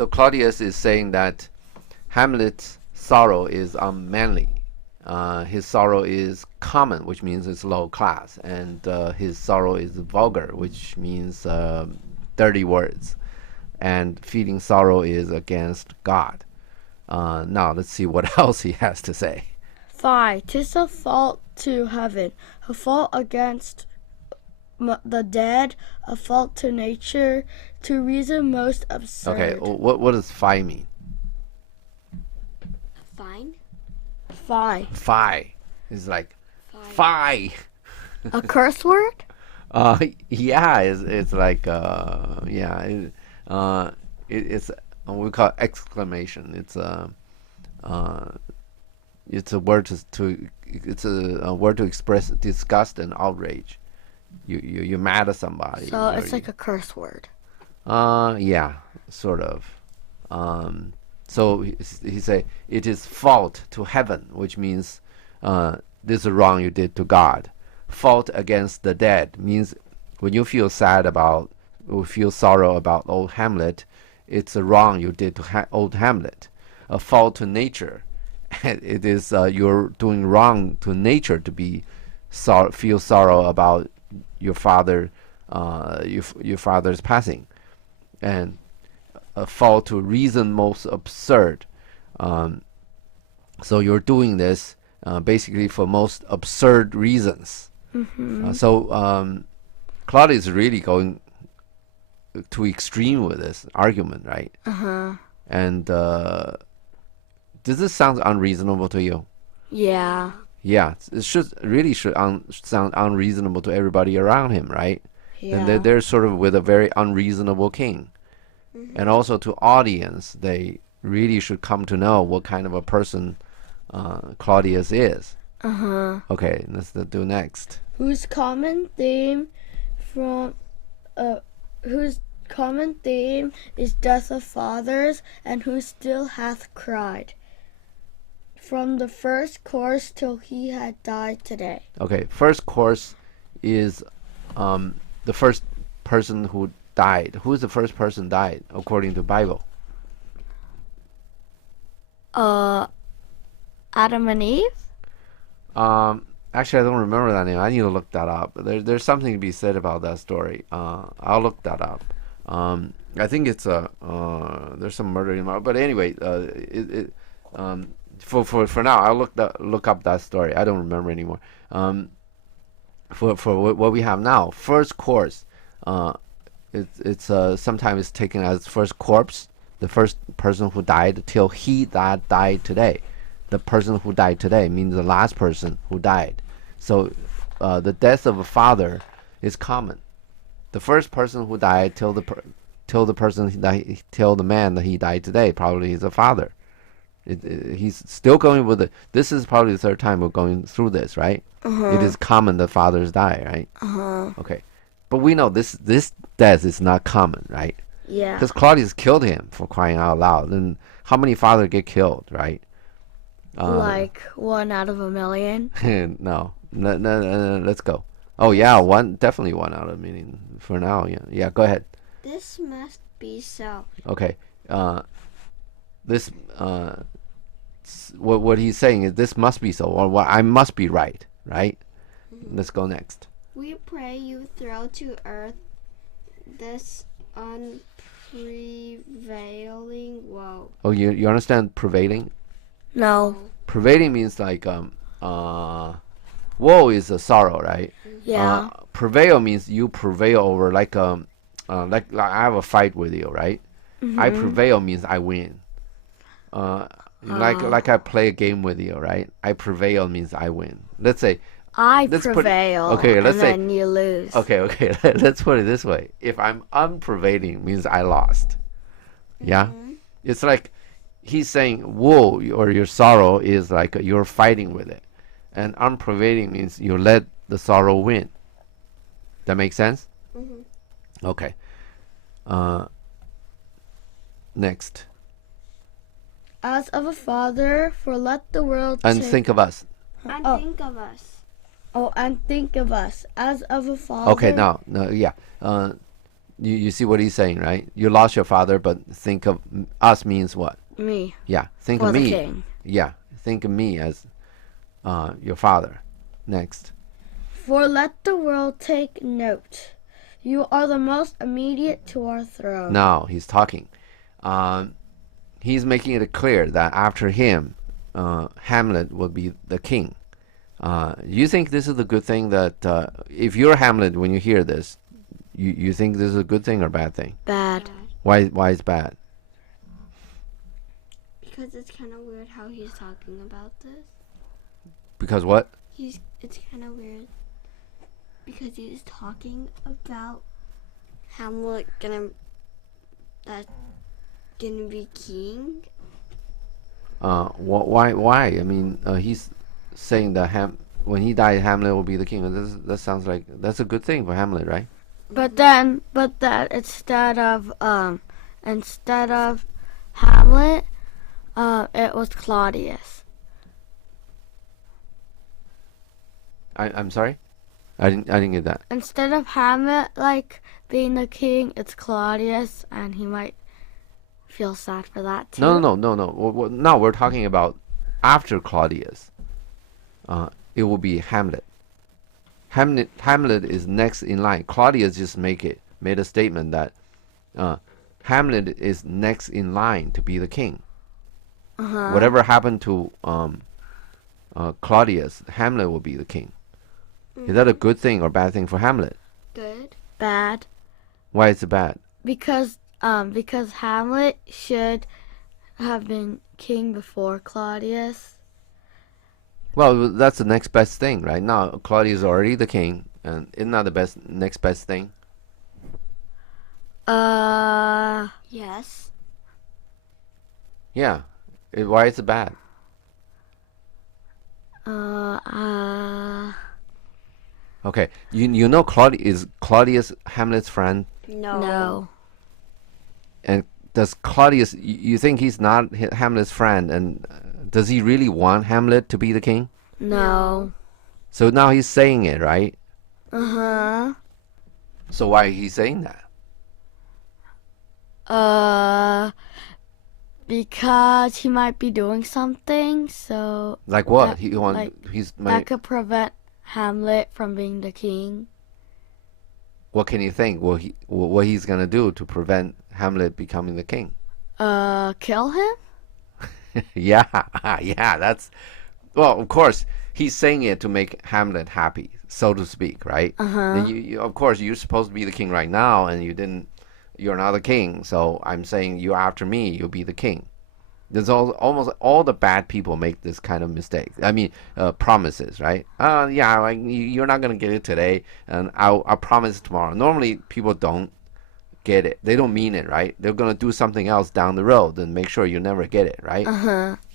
So Claudius is saying that Hamlet's sorrow is unmanly. His sorrow is common, which means it's low class, and his sorrow is vulgar, which means dirty words. And feeling sorrow is against God. Now let's see what else he has to say. Fie, 'tis a fault to heaven, a fault against the dead, a fault to nature, to reason most absurd. Okay, what does "fie" mean? Fine. Fie. "Fie" is like "fie." A curse word? Yeah, it's like it's we call it exclamation. It's a word a word to express disgust and outrage. You're mad at somebody. So it's like a curse word. Yeah, sort of. So he say it is fault to heaven, which means this is wrong you did to God. Fault against the dead means when you feel sad about or feel sorrow about old Hamlet, it's a wrong you did to old Hamlet. A fault to nature, it is you're doing wrong to nature to be feel sorrow about your father, your father's passing, and a fault to reason most absurd. So you're doing this basically for most absurd reasons. So Claudius is really going to extreme with this argument, right? And does this sound unreasonable to you? Yeah. Yeah, it should sound unreasonable to everybody around him, right? Yeah. And they're sort of with a very unreasonable king. And also to audience, they really should come to know what kind of a person Claudius is. Okay, let's do next. Whose common theme is death of fathers, and who still hath cried from the first course till he had died today. Okay, first course is the first person who died. Who is the first person died according to Bible? Adam and Eve? Actually, I don't remember that name. I need to look that up. There's something to be said about that story. I'll look that up. I think it's there's some murder in but anyway, for now, I'll look up that story. I don't remember anymore. For what we have now, first course, it's sometimes it's taken as first corpse, the first person who died till he that died today. The person who died today means the last person who died. So the death of a father is common. The first person who died till the man that he died today probably is a father. He's still going with it. This is probably the third time we're going through this, right? It is common that fathers die, right? Okay, but we know this death is not common, right? Yeah. Because Claudius killed him, for crying out loud. And how many fathers get killed, right? Like 1 out of a million? No, let's go. Oh yeah, definitely 1 out of a million for now. Yeah. Go ahead. This must be so. Okay. This what he's saying is this must be so, or what I must be right. Let's go next. We pray you throw to earth this unprevailing woe. Oh, you understand prevailing? No. Prevailing means like woe is a sorrow, right? Yeah. Prevail means you prevail over like I have a fight with you, right? I prevail means I win. Like I play a game with you, right? I prevail means I win. Let's say Let's prevail. Then you lose. Okay. Let's put it this way: if I'm unprevailing, means I lost. Yeah, it's like he's saying woe or your sorrow is like you're fighting with it, and unprevailing means you let the sorrow win. That makes sense? Okay. Next. As of a father, for let the world And think of us. And think of us. Oh, and think of us as of a father. Okay, now, yeah. You see what he's saying, right? You lost your father, but think of us means what? Me. Yeah, think For of the me. king. Yeah, think of me as your father. Next. For let the world take note. You are the most immediate to our throne. Now he's talking. He's making it clear that after him, Hamlet will be the king. You think this is a good thing that if you're Hamlet, when you hear this, you think this is a good thing or bad thing? Bad. Why is bad? Because it's kind of weird how he's talking about this. Because what? It's kind of weird because he's talking about Hamlet gonna be king. Why? I mean, he's saying that when he died, Hamlet will be the king. That sounds like that's a good thing for Hamlet, right? But then instead of Hamlet, it was Claudius. I'm sorry, I didn't get that. Instead of Hamlet being the king, it's Claudius, and he might feel sad for that too. No. Now we're talking about after Claudius. It will be Hamlet. Hamlet is next in line. Claudius just made a statement that Hamlet is next in line to be the king. Whatever happened to Claudius, Hamlet will be the king. Is that a good thing or bad thing for Hamlet? Good. Bad. Why is it bad? Because Hamlet should have been king before Claudius. Well, that's the next best thing, right? Now Claudius is already the king, and isn't that the next best thing? Yes. Yeah. Why is it bad? Okay. You know Claudius Hamlet's friend? No. And does Claudius? You think he's not Hamlet's friend? And does he really want Hamlet to be the king? No. So now he's saying it, right? So why is he saying that? Because he might be doing something, so Like what? that could prevent Hamlet from being the king. What can you think? What he's gonna do to prevent Hamlet becoming the king? Kill him? Yeah. That's well. Of course, he's saying it to make Hamlet happy, so to speak, right? And you, of course, you're supposed to be the king right now, and you didn't. You're not the king, so I'm saying you after me, you'll be the king. There's almost all the bad people make this kind of mistake. I mean, promises, right? Yeah, you're not gonna get it today, and I'll promise tomorrow. Normally, people don't get it. They don't mean it, right? They're gonna do something else down the road and make sure you never get it, right?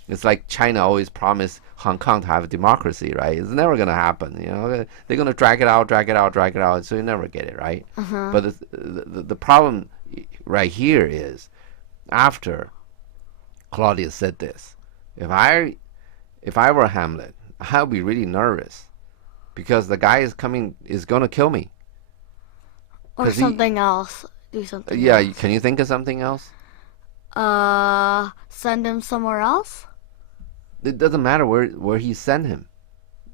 It's like China always promised Hong Kong to have a democracy, right? It's never gonna happen. You know, they're gonna drag it out, so you never get it, right? But the problem right here is after Claudius said this, if I were Hamlet, I'd be really nervous because the guy is gonna kill me. Or something else. Do something Yeah, else. can you think of something else? Send him somewhere else? It doesn't matter where he sent him.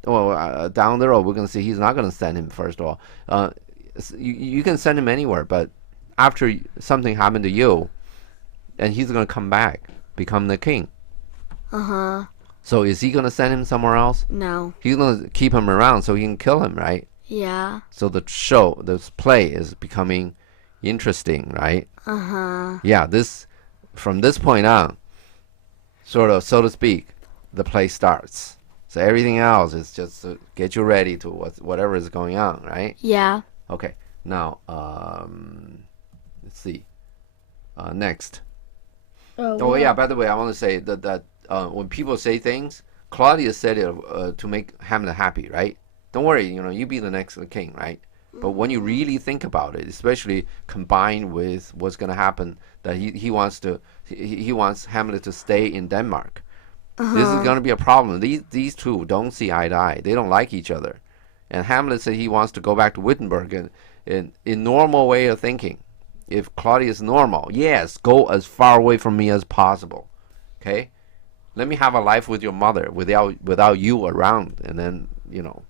Well, down the road, we're going to see he's not going to send him, first of all. You can send him anywhere, but after something happened to you, and he's going to come back, become the king. So is he going to send him somewhere else? No. He's going to keep him around so he can kill him, right? Yeah. So this play is becoming interesting, right? Yeah, from this point on, sort of, so to speak, the play starts. So everything else is just to get you ready to whatever is going on, right? Yeah. Okay. Now, let's see. Next. Oh yeah. By the way, I want to say that when people say things, Claudius said it to make Hamlet happy, right? Don't worry, you be the next king, right? But when you really think about it, especially combined with what's going to happen, that he wants Hamlet to stay in Denmark. This is going to be a problem. These two don't see eye to eye. They don't like each other. And Hamlet said he wants to go back to Wittenberg in normal way of thinking. if Claudia is normal, yes, go as far away from me as possible. Okay, let me have a life with your mother without you around, and then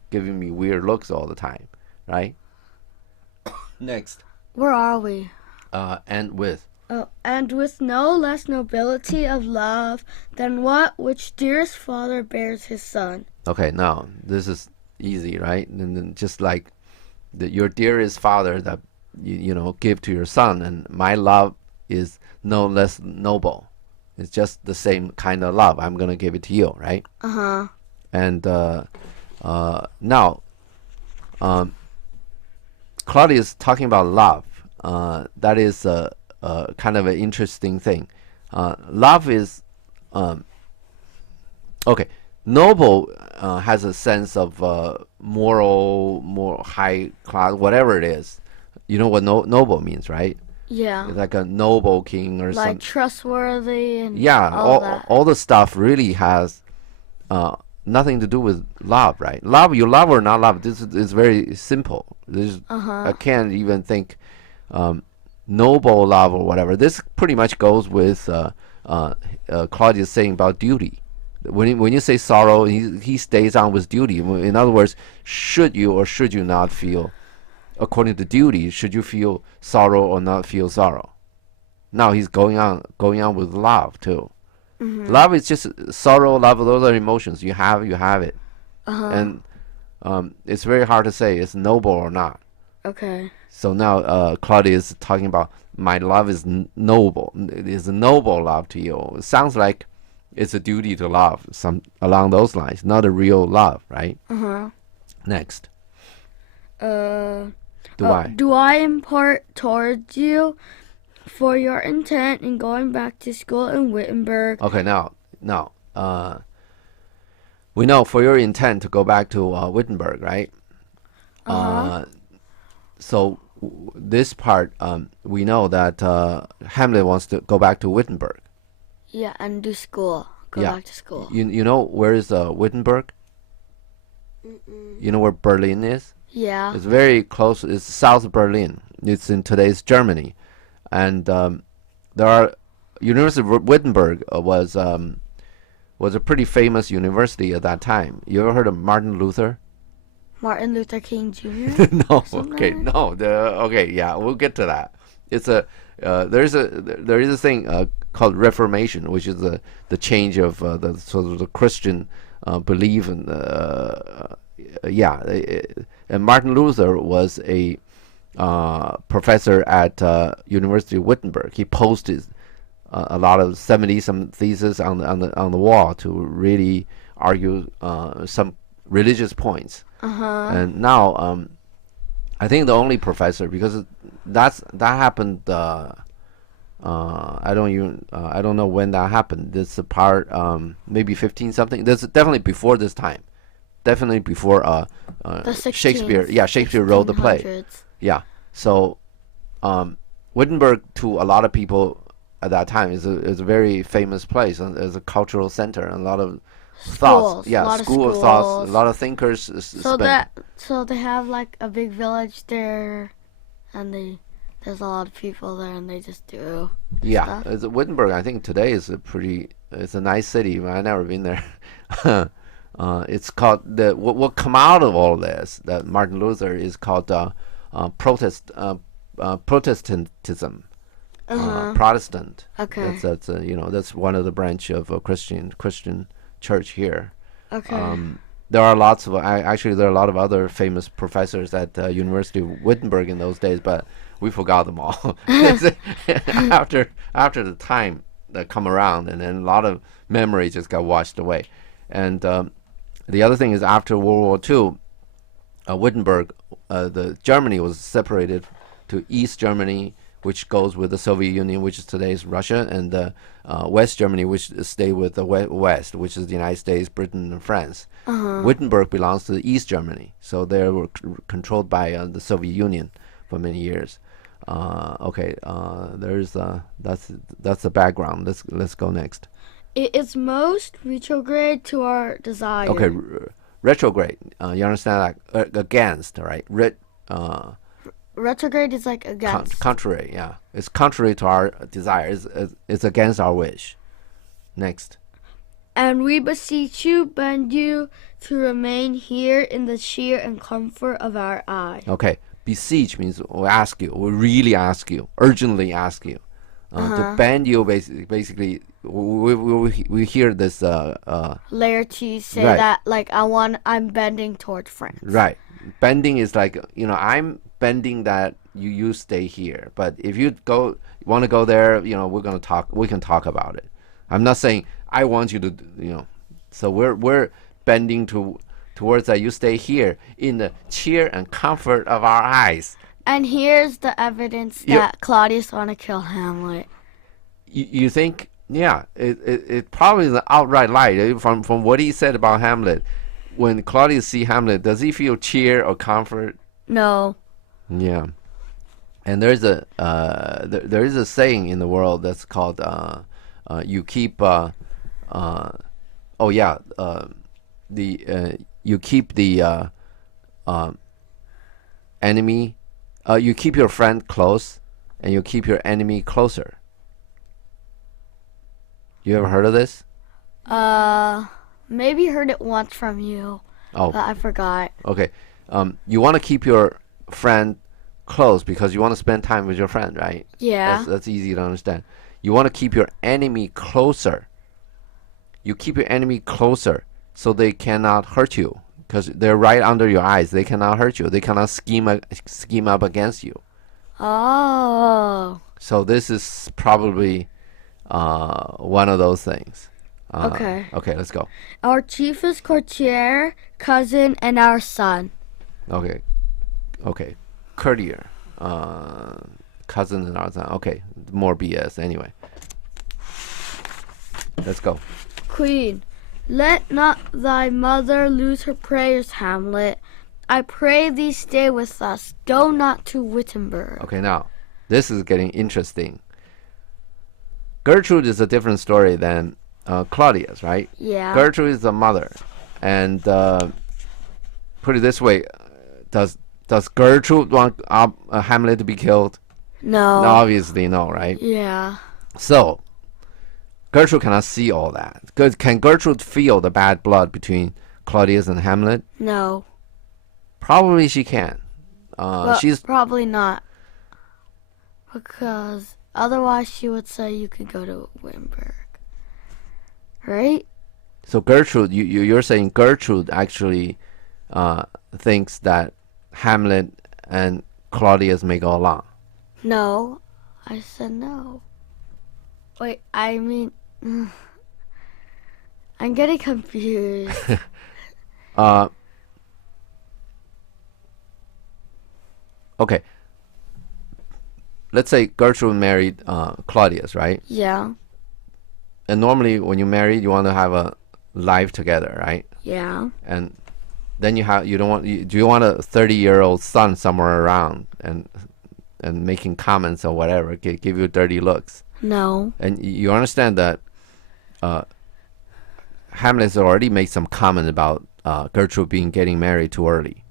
giving me weird looks all the time, right? Next, Where are we? and with. Oh, and with no less nobility of love than what which dearest father bears his son. Okay, now this is easy, right? And then just like your dearest father that you give to your son, and my love is no less noble. It's just the same kind of love. I'm gonna give it to you, right? Uh-huh. And now, Claudia is talking about love. That is kind of an interesting thing. Love is okay. Noble has a sense of moral, more high class, whatever it is. You know what noble means, right? Yeah. It's like a noble king or Like something. trustworthy and Yeah, all that. all the stuff really has nothing to do with love, right? Love, you love or not love, this is very simple. I can't even think noble love or whatever. This pretty much goes with Claudius saying about duty. When you say sorrow, he stays on with duty. In other words, should you or should you not feel, according to duty, should you feel sorrow or not feel sorrow? Now he's going on with love too. Love is just sorrow, love. Those are emotions. You have it, and it's very hard to say it's noble or not. Okay. So now Claudia is talking about my love is noble. It is a noble love to you. It sounds like it's a duty to love, some along those lines, not a real love, right? Next. Do I impart towards you for your intent in going back to school in Wittenberg? Okay, now, we know for your intent to go back to Wittenberg, right? So this part, we know that Hamlet wants to go back to Wittenberg. Yeah, and do school. Go back to school. You know where is Wittenberg? You know where Berlin is? Yeah. It's very close. It's South Berlin. It's in today's Germany, and there are University of Wittenberg was a pretty famous university at that time. You ever heard of Martin Luther? Martin Luther King Jr. No. Okay. No. Okay. Yeah, we'll get to that. It's there is a thing called Reformation, which is the change of the sort of the Christian belief and and Martin Luther was a professor at University of Wittenberg. He posted a lot of 70-some theses on the wall to really argue some religious points. And now I think the only professor, because that happened. I don't know when that happened. This is part maybe 15 something. This is definitely before this time. Definitely before The 16th, Shakespeare. Yeah, Shakespeare wrote the play. 1600s. Yeah. So Wittenberg, to a lot of people at that time, is a very famous place and is a cultural center and a lot of thoughts. Yeah, A lot of school of thoughts. schools. A lot of thinkers. So they have like a big village there, and there's a lot of people there, and they just do Yeah, stuff. Wittenberg, I think today is it's a nice city. I've never been there. It's called what come out of all this, that Martin Luther, is called Protestantism. Protestant. Okay. That's one of the branch of a Christian church here. Okay. There are lots of actually there are a lot of other famous professors at University of Wittenberg in those days, but we forgot them all after the time that come around, and then a lot of memory just got washed away. And the other thing is, after World War II, Wittenberg, the Germany was separated to East Germany, which goes with the Soviet Union, which is today's Russia, and West Germany, which stay with the West, which is the United States, Britain, and France. Wittenberg belongs to the East Germany, so they were controlled by the Soviet Union for many years. There's that's the background. Let's go next. It is most retrograde to our desire. Okay, retrograde. You understand that? Against, right? retrograde is like against. Contrary, yeah. It's contrary to our desire. It's against our wish. Next. And we beseech you, bend you to remain here in the cheer and comfort of our eye. Okay. Beseech means we ask you. We really ask you. Urgently ask you. To bend you, basically, we hear this. Laertes say Right. that, like, I'm bending toward France. Right. Bending is like, I'm bending that you stay here. But if you want to go there, we can talk about it. I'm not saying I want you to, so we're bending towards that you stay here in the cheer and comfort of our eyes. And here's the evidence that Claudius want to kill Hamlet. You think, yeah, it probably is an outright lie. From what he said about Hamlet, when Claudius see Hamlet, does he feel cheer or comfort? No. Yeah. And there's there is a saying in the world that's called you keep you keep the enemy, you keep your friend close and you keep your enemy closer. You ever heard of this? Maybe heard it once from you. Oh, But I forgot. okay. You want to keep your friend close because you want to spend time with your friend, right? Yeah. That's easy to understand. You want to keep your enemy closer. You keep your enemy closer so they cannot hurt you because they're right under your eyes. They cannot hurt you. They cannot scheme up against you. Oh. So this is probably one of those things. Okay. Okay, let's go. Our chiefest courtier, cousin, and our son. Okay. Courtier. Cousin and our son. Okay, more BS anyway. Let's go. Queen, let not thy mother lose her prayers, Hamlet. I pray thee stay with us. Go not to Wittenberg. Okay, now, this is getting interesting. Gertrude is a different story than Claudius, right? Yeah. Gertrude is the mother. And put it this way, does Gertrude want Hamlet to be killed? No. No, obviously no, right? Yeah. So, Gertrude cannot see all that. Can Gertrude feel the bad blood between Claudius and Hamlet? No. Probably she can. But She's probably not. Because otherwise she would say you could go to Wittenberg. Right? so Gertrude. You're saying Gertrude actually thinks that Hamlet and Claudius may go along. No. I said no. Wait, I mean... I'm getting confused. Okay. Let's say Gertrude married Claudius, right? Yeah. And normally when you marry, you want to have a life together, right? Yeah. And then do you want a 30-year-old son somewhere around and making comments or whatever, give you dirty looks? No. And you understand that Hamlet's already made some comment about Gertrude getting married too early.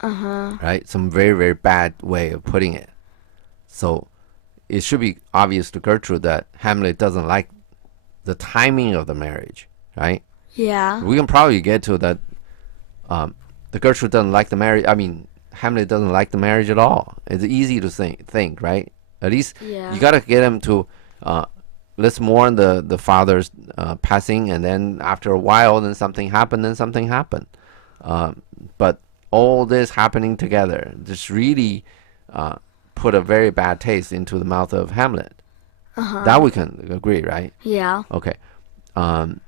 Uh-huh. Right? Some very, very bad way of putting it. So it should be obvious to Gertrude that Hamlet doesn't like the timing of the marriage, right? Yeah. We can probably get to that. The Gertrude doesn't like the marriage. I mean, Hamlet doesn't like the marriage at all. It's easy to think, right? At least you gotta get him to let's mourn the father's passing, and then after a while, then something happened. But all this happening together just really put a very bad taste into the mouth of Hamlet. Uh-huh. That we can agree, right? Yeah. Okay. And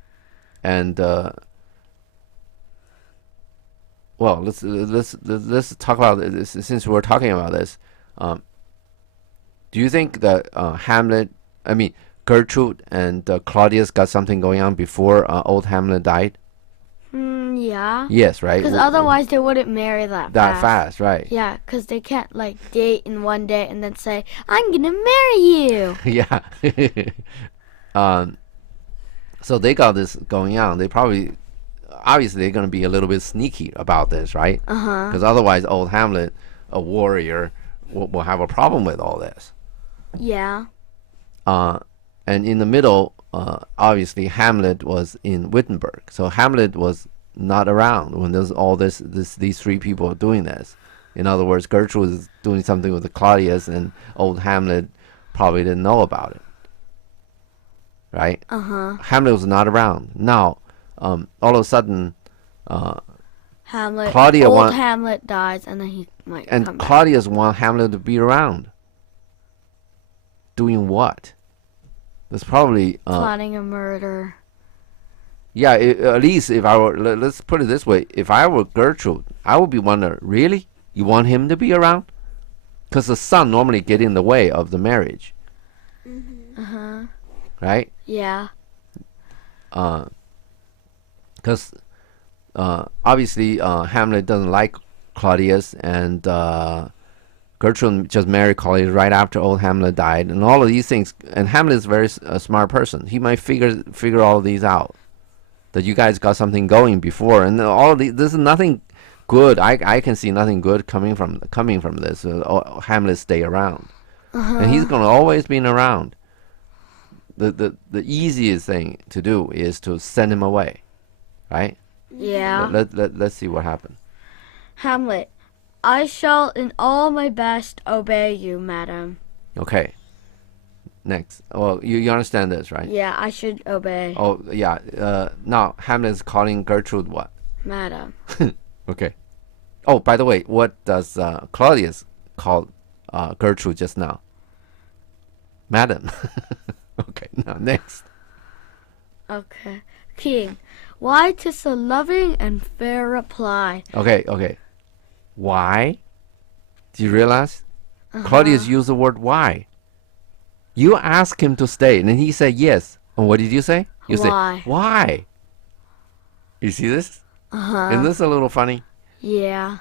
well, let's talk about this since we're talking about this. Do you think that Gertrude and Claudius got something going on before old Hamlet died? Yeah. Yes, right? Because otherwise they wouldn't marry that fast, right? Yeah, because they can't date in one day and then say, I'm going to marry you. Yeah. So they got this going on. They obviously they're going to be a little bit sneaky about this, right? Uh-huh. Because otherwise old Hamlet, a warrior, will have a problem with all this. Yeah. And in the middle, obviously Hamlet was in Wittenberg, so Hamlet was not around when there's all these three people doing this. In other words, Gertrude is doing something with Claudius, and old Hamlet probably didn't know about it. Right? Hamlet was not around. Now, all of a sudden, Hamlet. Claudia old want- Hamlet dies, and then he might and come back. Claudius want Hamlet to be around. Doing what? That's probably Planning a murder. yeah. At least if I were, let's put it this way: if I were Gertrude, I would be wondering, really, you want him to be around? Because the son normally get in the way of the marriage, right? Yeah. Because obviously Hamlet doesn't like Claudius, and Gertrude just married Claudius right after old Hamlet died, and all of these things. And Hamlet is a very smart person. He might figure all of these out. That you guys got something going before, and all of these. This is nothing good. I can see nothing good coming from this. Hamlet stay around, and he's gonna always be around. The easiest thing to do is to send him away, right? Yeah. Let's see what happens. Hamlet. I shall in all my best obey you, madam. Okay. Next. Well, you understand this, right? Yeah, I should obey, Oh, yeah. Now, Hamlet is calling Gertrude what? madam. Okay. Oh, by the way, what does Claudius call Gertrude just now? Madam. Okay, now next. Okay. King. Why, 'tis a loving and fair reply. Okay. Why? Do you realize? Claudius used the word why. You asked him to stay, and then he said yes. And what did you say? You Why? say, why? You see this? Isn't this a little funny? Yeah.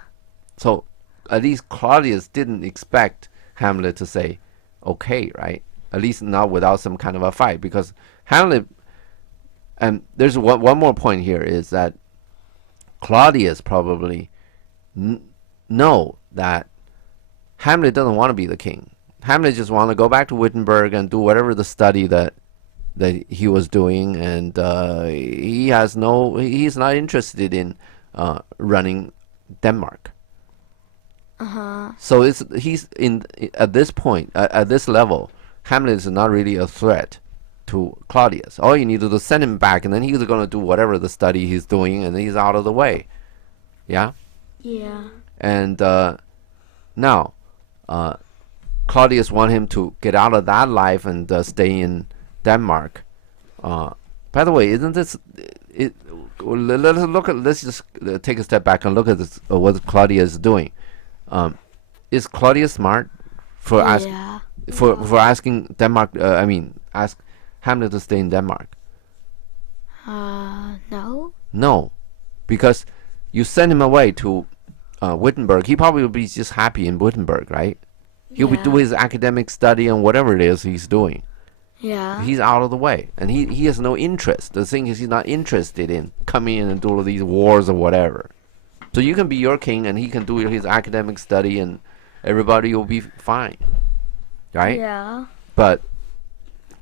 So, at least Claudius didn't expect Hamlet to say, okay, right? At least not without some kind of a fight. Because Hamlet, and there's one more point here, is that Claudius probably know that Hamlet doesn't want to be the king. Hamlet just want to go back to Wittenberg and do whatever the study that he was doing, and he's not interested in running Denmark. So he's at this point, at this level, Hamlet is not really a threat to Claudius. All you need to do is send him back, and then he's going to do whatever the study he's doing, and he's out of the way. Yeah. Yeah. And now, Claudius want him to get out of that life and stay in Denmark. By the way, isn't this? Let's just take a step back and look at this, what Claudius is doing. Is Claudius smart for Yeah. for asking Denmark? Ask Hamlet to stay in Denmark. No. No, because you send him away to Wittenberg. He probably will be just happy in Wittenberg, right? He'll be doing his academic study and whatever it is he's doing. Yeah. He's out of the way, and he has no interest. The thing is, he's not interested in coming in and do all these wars or whatever. So you can be your king, and he can do his academic study, and everybody will be fine, right? Yeah. But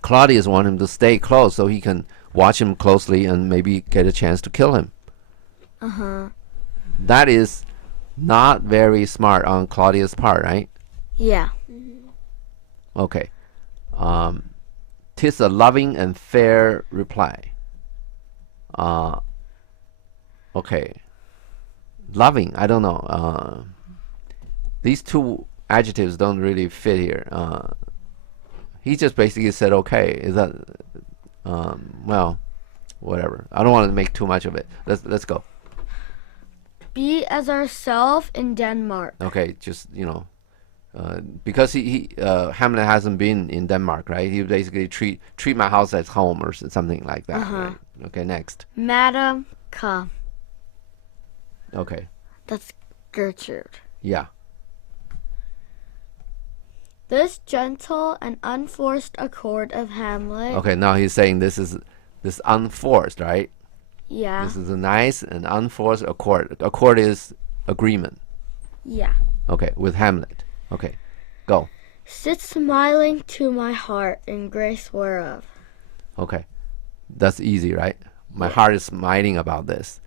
Claudius wants him to stay close so he can watch him closely and maybe get a chance to kill him. That is not very smart on Claudius' part, right? Yeah. Okay. 'Tis a loving and fair reply. Okay. Loving, I don't know. These two adjectives don't really fit here. He just basically said, okay. Is that, well, whatever. I don't want to make too much of it. Let's go. Be as ourselves in Denmark. Okay, just, because Hamlet hasn't been in Denmark, right? He basically treat my house as home or something like that. Right? Okay, next. Madam, come. Okay, That's Gertrude. yeah. This gentle and unforced accord of Hamlet. Okay, now he's saying this unforced, right? Yeah. This is a nice and unforced accord. Accord is agreement. Yeah. Okay, with Hamlet. Okay. Go. Sit smiling to my heart in grace whereof. Okay. That's easy, right? My heart is smiling about this.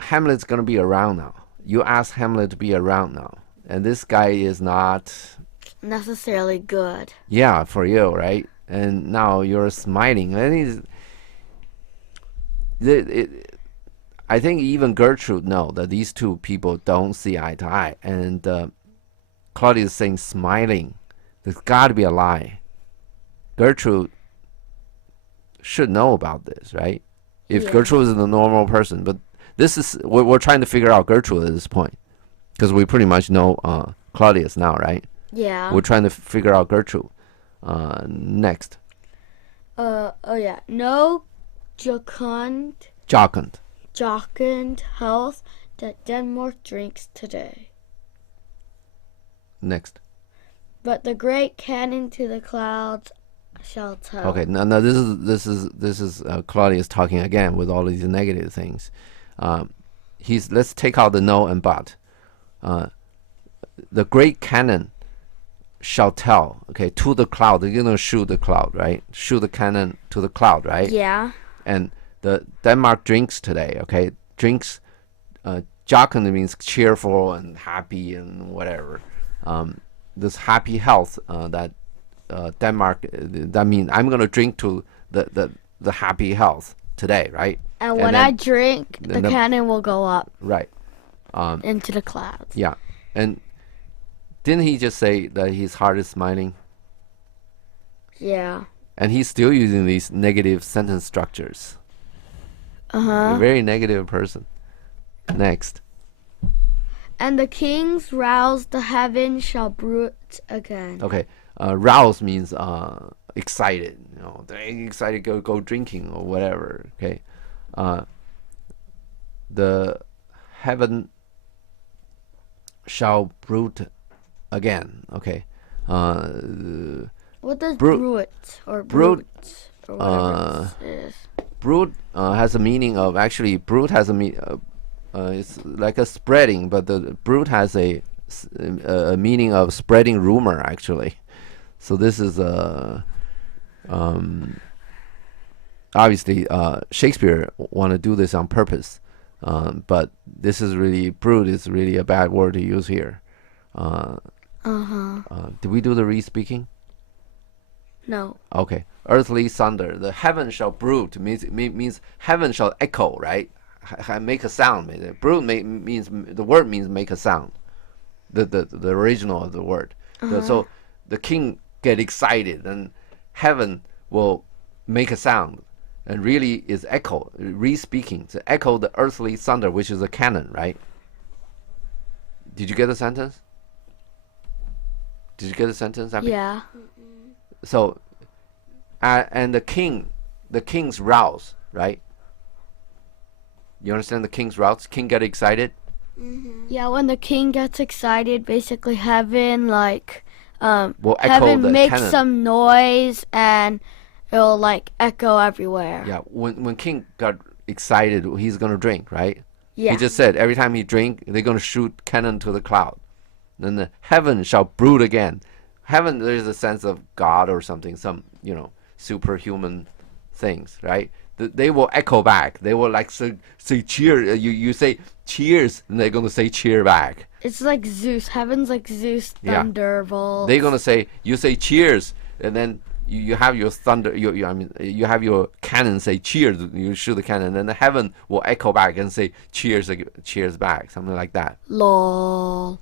Hamlet's going to be around now. You ask Hamlet to be around now. And this guy is not Necessarily good. yeah, for you, right? And now you're smiling. And I think even Gertrude know that these two people don't see eye to eye. And Claudius is saying smiling. There's got to be a lie. Gertrude should know about this, right? If Gertrude is a normal person. But this is, we're trying to figure out Gertrude at this point. Because we pretty much know Claudius now, right? Yeah. We're trying to figure out Gertrude. Next. No jocund health that Denmark drinks today. Next. But the great cannon to the clouds shall tell. Okay, now this is Claudius talking again with all these negative things. Let's take out the no and but. The great cannon shall tell. Okay, to the cloud. They're gonna shoot the cloud, right? Shoot the cannon to the cloud, right? Yeah. And the Denmark drinks today. Okay, drinks. Jocund means cheerful and happy and whatever. This happy health that Denmark. That means I'm gonna drink to the happy health today, right? And when I drink, the cannon will go up. Right. Into the clouds. Yeah. And didn't he just say that his heart is smiling? Yeah. And he's still using these negative sentence structures. A very negative person. Next. And the kings rouse the heaven shall bruit again. Okay. Rouse means excited. They're excited go drinking or whatever. Okay. The heaven shall bruit again. Okay. What does bruit or whatever it is? Bruit has a meaning of brute has a it's like a spreading, but the bruit has a meaning of spreading rumor actually. So this is obviously Shakespeare want to do this on purpose. But this is really bruit is really a bad word to use here. Did we do the re-speaking? No. Okay. Earthly thunder. The heaven shall bruit means heaven shall echo, right? Make a sound. Bruit means the word means make a sound. The original of the word. So the king get excited and heaven will make a sound. And really is echo, re-speaking, to echo the earthly thunder, which is a cannon, right? Did you get the sentence? Did you get the sentence, Abby? Yeah. So, and the king's rouse, right? You understand the king's rouse? King get excited? Yeah, when the king gets excited, basically heaven, will echo heaven the makes cannon. some noise and it'll echo everywhere. Yeah, when king got excited, he's gonna drink, right? Yeah. He just said every time he drink, they're gonna shoot cannon to the cloud. Then the heaven shall brood again. Heaven, there's a sense of God or something, some superhuman things, right? They will echo back. They will say cheer. You say cheers, and they're gonna say cheer back. It's like Zeus. Heaven's like Zeus, thunderbolt. They're gonna say you say cheers, and then you have your thunder. You have your cannon say cheers. You shoot the cannon, and then the heaven will echo back and say cheers, cheers back, something like that. Lol.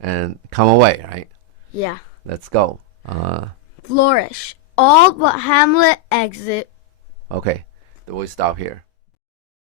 And come away, right? Yeah. Let's go. Flourish. All but Hamlet exit. Okay, then we stop here.